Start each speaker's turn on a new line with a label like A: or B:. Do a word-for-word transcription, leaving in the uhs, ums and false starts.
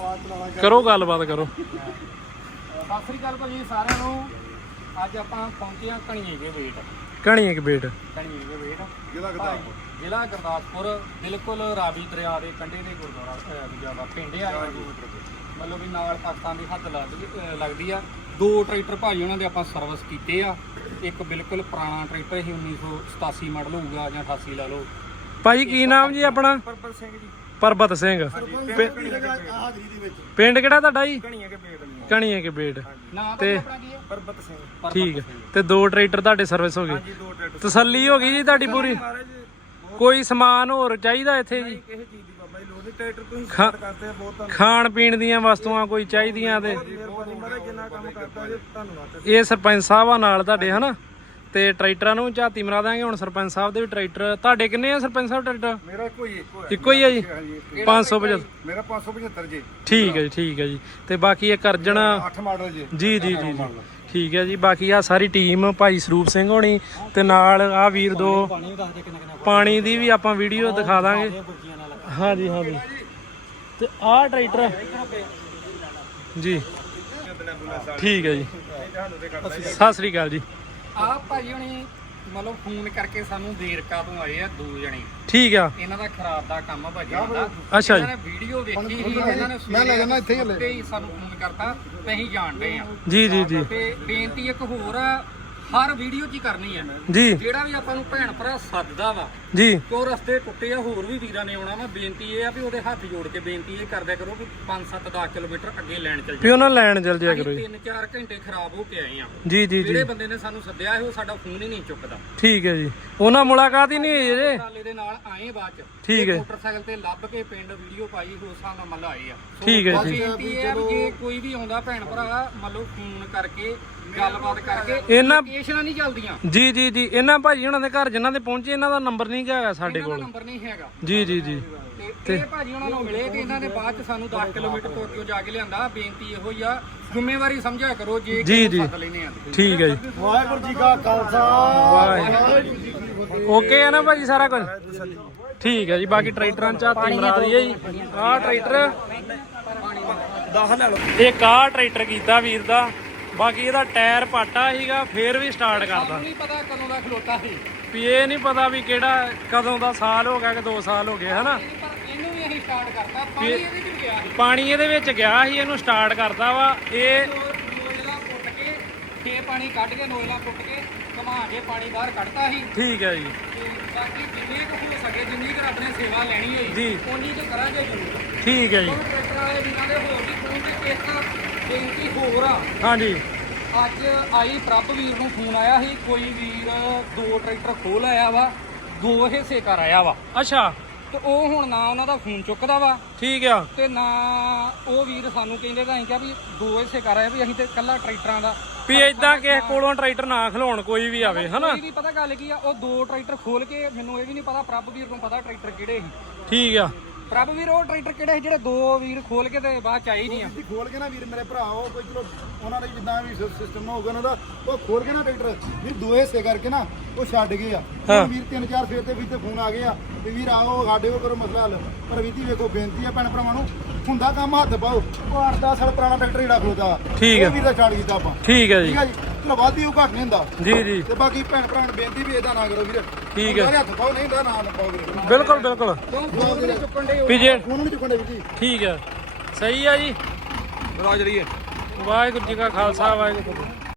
A: ਕਰੋ ਗੱਲਬਾत ਕਰੋ।
B: ਸਤਿ ਸ੍ਰੀ ਅਕਾਲ ਭਾਜੀ ਸਾਰਿਆਂ ਨੂੰ। ਅੱਜ ਆਪਾਂ ਪਹੁੰਚੇ ਹਾਂ ਘਣੀਏ ਕੇ ਵੇਟ।
A: ਘਣੀਏ ਕੇ ਵੇਟ
B: ਘਣੀਏ ਕੇ ਵੇਟ ਜ਼ਿਲ੍ਹਾ ਗੁਰਦਾਸਪੁਰ ਜ਼ਿਲ੍ਹਾ ਗੁਰਦਾਸਪੁਰ ਬਿਲਕੁਲ ਰਾਵੀ ਦਰਿਆ ਦੇ ਕੰਢੇ ਦੇ ਗੁਰਦੁਆਰਾ ਦੂਜਾ ਵਾ ਪਿੰਡ ਆ ਮਤਲਬ ਵੀ ਨਾਲ ਪਾਕਿਸਤਾਨ ਦੀ ਹੱਦ ਲੱਗਦੀ ਲੱਗਦੀ ਆ। ਦੋ ਟਰੈਕਟਰ ਭਾਜੀ ਉਹਨਾਂ ਦੇ ਆਪਾਂ ਸਰਵਿਸ ਕੀਤੇ ਆ। ਇੱਕ ਬਿਲਕੁਲ ਪੁਰਾਣਾ ਟਰੈਕਟਰ ਸੀ ਉੱਨੀ ਸੌ ਸਤਾਸੀ ਮਾਡਲ ਹੋਊਗਾ ਜਾਂ ਅਠਾਸੀ ਲਾ ਲਓ।
A: ਭਾਜੀ ਕੀ ਨਾਮ ਜੀ ਆਪਣਾ?
B: ਪਰਬਤ ਸਿੰਘ ਜੀ।
A: ਪਰਬਤ ਸਿੰਘ। ਪਿੰਡ ਕਿਹੜਾ ਤੁਹਾਡਾ ਜੀ?
B: ਘਣੀਏ ਕੇ ਵੇਟ।
A: ਘਣੀਏ ਕੇ ਵੇਟ
B: ਤੇ
A: ਪਰਬਤ ਸਿੰਘ। ਠੀਕ ਹੈ। ਤੇ ਦੋ ਟਰੈਕਟਰ ਤੁਹਾਡੇ ਸਰਵਿਸ ਹੋ ਗਏ, ਤਸੱਲੀ ਹੋ ਗਈ ਜੀ ਤੁਹਾਡੀ ਪੂਰੀ? ਕੋਈ ਸਮਾਨ ਹੋਰ ਚਾਹੀਦਾ ਇੱਥੇ ਜੀ? ਖਾਣ ਪੀਣ ਦੀਆਂ ਵਸਤੂਆਂ ਕੋਈ ਚਾਹੀਦੀਆਂ ਤੇ ਇਹ ਸਰਪੰਚ ਸਾਹਿਬਾਂ ਨਾਲ ਤੁਹਾਡੇ ਹਨਾ ਤੇ ਟਰੈਕਟਰਾਂ ਨੂੰ ਝਾਤੀ ਮਰਾ ਦਾਂਗੇ। ਹੁਣ ਸਰਪੰਚ ਸਾਹਿਬ ਦੇ ਵੀ ਟਰੈਕਟਰ ਤੁਹਾਡੇ ਕਿੰਨੇ ਆ ਸਰਪੰਚ ਸਾਹਿਬ ਟਰੈਕਟਰ?
C: ਮੇਰਾ ਇੱਕੋ ਹੀ
A: ਇੱਕੋ ਹੀ ਆ ਜੀ। ਪੰਜ ਸੌ ਪਝੱਤਰ।
C: ਮੇਰਾ ਪੰਜ ਸੌ ਪਝੱਤਰ ਜੀ।
A: ਠੀਕ ਹੈ ਜੀ ਠੀਕ ਹੈ ਜੀ। ਤੇ ਬਾਕੀ ਇੱਕ ਅਰਜਨ
C: ਅੱਠ ਮਾਡਲ ਜੀ।
A: ਜੀ ਜੀ ਜੀ ਜੀ ਠੀਕ ਹੈ ਜੀ। ਬਾਕੀ ਆ ਸਾਰੀ ਟੀਮ ਭਾਈ ਸਰੂਪ ਸਿੰਘ ਹੋਣੀ ਤੇ ਨਾਲ ਆ ਵੀਰ ਦੋ ਪਾਣੀ ਦੀ ਵੀ ਆਪਾਂ ਵੀਡੀਓ ਦਿਖਾ ਦਾਂਗੇ। ਹਾਂਜੀ ਹਾਂਜੀ। ਤੇ ਆਹ ਟਰੈਕਟਰ ਜੀ ਠੀਕ ਹੈ ਜੀ। ਸਤਿ ਸ੍ਰੀ ਅਕਾਲ ਜੀ।
B: ਆਹ ਭਾਜੀ ਹੁਣੀ ਮਤਲਬ ਫੋਨ ਕਰਕੇ ਸਾਨੂੰ ਵੇਰਕਾ ਤੋਂ ਆਏ ਆ ਦੋ ਜਣੇ।
A: ਠੀਕ ਆ।
B: ਇਹਨਾਂ ਦਾ ਖਰਾਬ ਦਾ ਕੰਮ ਆ ਭਾਜੀ ਦਾ।
A: ਅੱਛਾ ਜੀ।
B: ਇਹਨਾਂ ਨੇ ਵੀਡੀਓ ਵੇਖੀ ਸੀ ਇਹਨਾਂ ਨੇ
C: ਮੈਂ ਲੈ ਜਾਣਾ ਇੱਥੇ ਹੀ ਹਲੇ।
B: ਤੇ ਸਾਨੂੰ ਫੋਨ ਕਰਤਾ ਤੇ ਅਸੀਂ ਜਾਣਦੇ ਆ।
A: ਜੀ ਜੀ ਜੀ
B: ਤੇ ਬੇਨਤੀ ਇੱਕ ਹੋਰ ਆ, ਹਰ ਵੀਡੀਓ 'ਚ ਹੀ ਕਰਨੀ ਆ
A: ਜੀ।
B: ਜਿਹੜਾ ਵੀ ਆਪਾਂ ਨੂੰ ਭੈਣ ਭਰਾ ਸੱਦਦਾ ਵਾ
A: ਜੀ
B: ਕੋ ਰਸਤੇ ਟੁੱਟੇ ਆ ਹੋਰ ਵੀ ਵੀਰਾਂ ਨੇ ਆਉਣਾ ਵਾ। ਬੇਨਤੀ ਇਹ ਆ ਵੀ ਉਹਦੇ ਹੱਥ ਜੋੜ ਕੇ ਬੇਨਤੀ ਇਹ ਕਰਦਿਆ ਕਰੋ ਵੀ ਪੰਜ ਸੱਤ ਦਸ ਕਿਲੋਮੀਟਰ ਅੱਗੇ ਲੈਣ ਚੱਲ
A: ਵੀ ਉਹਨਾਂ ਲੈਣ ਚੱਲ ਜਿਆ ਕਰੋ ਜੀ।
B: ਤਿੰਨ ਚਾਰ ਘੰਟੇ ਖਰਾਬ ਹੋ ਕੇ ਆਏ ਆ।
A: ਜੀ ਜੀ ਜੀ
B: ਜਿਹੜੇ ਬੰਦੇ ਨੇ ਸਾਨੂੰ ਸੱਦਿਆ ਸੀ ਉਹ ਸਾਡਾ ਫੋਨ ਹੀ ਨਹੀਂ ਚੁੱਕਦਾ।
A: ਠੀਕ ਹੈ ਜੀ। ਉਹਨਾਂ ਮੁਲਾਕਾਤ ਹੀ ਨਹੀਂ ਹੋਈ ਜੇ।
B: ਟਰਾਲੇ ਦੇ ਨਾਲ ਆਏ ਬਾਅਦ ਚ।
A: ਠੀਕ ਹੈ।
B: ਮੋਟਰਸਾਈਕਲ ਤੇ ਲੱਭ ਕੇ ਪਿੰਡ ਵੀਡੀਓ ਪਾਈ ਉਸ ਹਿਸਾਬ ਨਾਲ ਮੱਲ ਆਏ ਆ।
A: ਠੀਕ ਹੈ ਜੀ।
B: ਬੇਨਤੀ ਇਹ ਆ ਵੀ ਜੇ ਕੋਈ ਵੀ ਆਉਂਦਾ ਭੈਣ ਭਰਾ ਮਤਲਬ ਫੋਨ ਕਰਕੇ ਗੱਲਬਾਤ ਕਰਕੇ
A: ਇਹਨਾਂ
B: ਲੋਕੇਸ਼ਨਾਂ ਨਹੀਂ ਚੱਲਦੀਆਂ।
A: ਜੀ ਜੀ ਜੀ ਇਹਨਾਂ ਭਾਜੀ ਉਹਨਾਂ ਦੇ ਘਰ ਜਿਨ੍ਹਾਂ ਦੇ ਪਹੁੰਚੇ ਇਹਨਾਂ ਦਾ ਨੰਬਰ ਨਹੀਂ ਹੈਗਾ ਸਾਡੇ ਕੋਲ।
B: ਨੰਬਰ ਨਹੀਂ ਹੈਗਾ।
A: ਜੀ ਜੀ ਜੀ
B: ਤੇ ਇਹ ਭਾਜੀ ਉਹਨਾਂ ਨੂੰ ਮਿਲੇ ਤੇ ਇਹਨਾਂ ਨੇ ਬਾਅਦ ਚ ਸਾਨੂੰ ਦਸ ਕਿਲੋਮੀਟਰ ਤੋਂ ਅੱਗੇ ਜਾ ਕੇ ਲਿਆਂਦਾ। ਬੇਨਤੀ ਇਹੋ ਹੀ ਆ ਜ਼ਿੰਮੇਵਾਰੀ ਸਮਝਿਆ ਕਰੋ ਜੇ
A: ਜੀ ਜੀ
B: ਸੱਦ ਲੈਨੇ ਆ।
A: ਠੀਕ ਹੈ ਜੀ।
C: ਵਾਹਿਗੁਰੂ ਜੀ ਕਾ ਖਾਲਸਾ
A: ਵਾਹਿਗੁਰੂ। ਓਕੇ ਹੈ ਨਾ ਭਾਜੀ ਸਾਰਾ ਕੁਝ? ਠੀਕ ਹੈ ਜੀ। ਬਾਕੀ ਟਰੈਕਟਰਾਂ ਝਾਤੀ ਮਰਾ ਦਈਏ ਜੀ। ਆਹ ਟਰੈਕਟਰ ਦਸ ਲੈ ਲਓ। ਇੱਕ ਆਹ ਟਰੈਕਟਰ ਕੀਤਾ ਵੀਰ ਦਾ। ਬਾਕੀ ਇਹਦਾ ਟਾਇਰ ਪਾਟਾ ਸੀਗਾ ਫੇਰ ਵੀ ਸਟਾਰਟ ਕਰਦਾ।
B: ਨਹੀਂ ਪਤਾ ਕਦੋਂ ਦਾ ਖਲੋਤਾ ਸੀ
A: ਵੀ ਇਹ ਨਹੀਂ ਪਤਾ ਵੀ ਕਿਹੜਾ ਕਦੋਂ ਦਾ ਸਾਲ ਹੋ ਗਿਆ ਕਿ ਦੋ ਸਾਲ ਹੋ ਗਏ ਹਨਾ।
B: ਪਰ ਇਹਨੂੰ ਵੀ ਅਸੀਂ ਸਟਾਰਟ ਕਰਤਾ। ਪਾਣੀ ਇਹਦੇ ਵਿੱਚ ਗਿਆ ਸੀ।
A: ਪਾਣੀ ਇਹਦੇ ਵਿੱਚ ਗਿਆ ਸੀ ਇਹਨੂੰ ਸਟਾਰਟ ਕਰਤਾ ਵਾ। ਇਹ
B: ਨੋਇਲਾ ਪੁੱਟ ਕੇ ਛੇ ਪਾਣੀ ਕੱਢ ਕੇ ਨੋਇਲਾ ਪੁੱਟ ਕੇ ਘੁਮਾ ਕੇ ਪਾਣੀ ਬਾਹਰ ਕੱਢਤਾ ਸੀ।
A: ਠੀਕ ਹੈ ਜੀ।
B: ਤੇ ਬਾਕੀ ਜਿੰਨੇ ਕੁ ਹੋ ਸਕੇ ਜਿੰਨੀ ਕੁ ਆਪਣੇ ਸੇਵਾ ਲੈਣੀ ਹੋਈ
A: ਜੀ
B: ਉਨੀ ਕੁ ਕਰਾਂਗੇ ਜ਼ਰੂਰ।
A: ਠੀਕ ਹੈ ਜੀ।
B: ਟਰੈਕਟਰ ਵਾਲੇ ਵੀਰਾਂ ਦੇ ਹੋਰ ਵੀ ਫੋਨ ਤੇ ਇੱਕ ਬੇਨਤੀ ਹੋਰ ਆ।
A: ਹਾਂਜੀ।
B: ਅੱਜ ਆਈ ਪ੍ਰਭ ਵੀਰ ਨੂੰ ਫੋਨ ਆਇਆ ਸੀ ਕੋਈ ਵੀਰ ਦੋ ਟਰੈਕਟਰ ਖੋਲ ਆਇਆ ਵਾ ਦੋ ਹਿੱਸੇ ਕਰ ਆਇਆ ਵਾ।
A: ਅੱਛਾ।
B: ਤੇ ਉਹ ਹੁਣ ਨਾ ਉਹਨਾਂ ਦਾ ਫੋਨ ਚੁੱਕਦਾ ਵਾ
A: ਠੀਕ ਆ।
B: ਤੇ ਨਾ ਉਹ ਵੀਰ ਸਾਨੂੰ ਕਹਿੰਦੇ ਤਾਂ ਅਸੀਂ ਕਿਹਾ ਵੀ ਦੋ ਹਿੱਸੇ ਕਰ ਆਏ ਵੀ ਅਸੀਂ ਤੇ ਕੱਲਾ ਟਰੈਕਟਰਾਂ ਦਾ
A: ਵੀ ਏਦਾਂ ਕਿਸੇ ਕੋਲੋਂ ਟਰੈਕਟਰ ਨਾ ਖਲਾਉਣ ਕੋਈ ਵੀ ਆਵੇ ਹਨਾ।
B: ਕੋਈ ਵੀ ਪਤਾ ਗੱਲ ਕੀ ਆ ਉਹ ਦੋ ਟਰੈਕਟਰ ਖੋਲ ਕੇ ਮੈਨੂੰ ਇਹ ਵੀ ਨਹੀਂ ਪਤਾ ਪ੍ਰਭ ਵੀਰ ਨੂੰ ਪਤਾ ਟਰੈਕਟਰ ਕਿਹੜੇ ਸੀ।
A: ਠੀਕ ਆ।
B: ਪ੍ਰਭ ਵੀਰ ਉਹ ਟਰੈਕਟਰ ਕਿਹੜੇ ਸੀ ਜਿਹੜੇ ਦੋ ਵੀਰ ਖੋਲ ਕੇ ਤੇ ਬਾਅਦ ਚ ਆਈ ਨਹੀਂ ਆ?
C: ਖੋਲ ਕੇ ਨਾ ਵੀਰ ਮੇਰੇ ਭਰਾ ਉਹ ਕੋਈ ਚਲੋ ਉਹਨਾਂ ਦਾ ਜਿੱਦਾਂ ਵੀ ਸਿਸਟਮ ਹੋਊਗਾ ਉਹਨਾਂ ਦਾ ਉਹ ਖੋਲ ਕੇ ਨਾ ਟਰੈਕਟਰ ਵੀਰ ਦੋ ਹਿੱਸੇ ਕਰਕੇ ਨਾ ਉਹ ਛੱਡ ਗਏ ਆ। ਵੀਰ ਤਿੰਨ ਚਾਰ ਫੇਰ ਤੇ ਵੀਰ ਤੇ ਫੋਨ ਆ ਗਏ ਆ ਵੀ ਵੀਰ ਆਓ ਸਾਡੇ ਕੋਲ ਕਰੋ ਮਸਲਾ ਹੱਲ। ਪਰ ਵੀਰ ਜੀ ਵੇਖੋ ਬੇਨਤੀ ਆ ਭੈਣ ਭਰਾਵਾਂ ਨੂੰ ਹੁੰਦਾ ਕੰਮ ਹੱਥ ਪਾਓ। ਉਹ ਅੱਠ ਦਸ ਸਾਲ ਪੁਰਾਣਾ ਟਰੈਕਟਰ ਜਿਹੜਾ ਖਲੋਤਾ
A: ਠੀਕ ਆ
C: ਵੀਰ ਦਾ ਛੱਡ ਕੀਤਾ ਆਪਾਂ।
A: ਠੀਕ ਹੈ ਜੀ।
C: ਠੀਕ ਆ ਜੀ। ਚਲੋ ਵਾਧੀ ਉਹ ਘੱਟ ਨਹੀਂ ਹੁੰਦਾ।
A: ਜੀ ਜੀ।
C: ਤੇ ਬਾਕੀ ਭੈਣ ਭਰਾ ਨੂੰ ਬੇਨਤੀ ਵੀ ਇਦਾਂ ਨਾ ਕਰੋ ਵੀਰ।
A: ਠੀਕ ਹੈ।
C: ਹੱਥ ਪਾਓ ਨਹੀਂ ਹੁੰਦਾ ਨਾ ਪਾਓ ਵੀਰ।
A: ਬਿਲਕੁਲ ਬਿਲਕੁਲ।
B: ਫੋਨ ਨਹੀਂ ਚੁੱਕਣ ਦੇ
A: ਵੀ ਜੇ
C: ਫੋਨ ਨਹੀਂ ਚੁੱਕਣ ਵੀਰ ਜੀ।
A: ਠੀਕ ਹੈ। ਸਹੀ ਆ ਜੀ।
C: ਰਾਜ ਰਹੀਏ।
A: ਵਾਹਿਗੁਰੂ ਜੀ ਕਾ ਖਾਲਸਾ ਵਾਹਿਗੁਰੂ ਜੀ ਕੀ ਫਤਿਹ।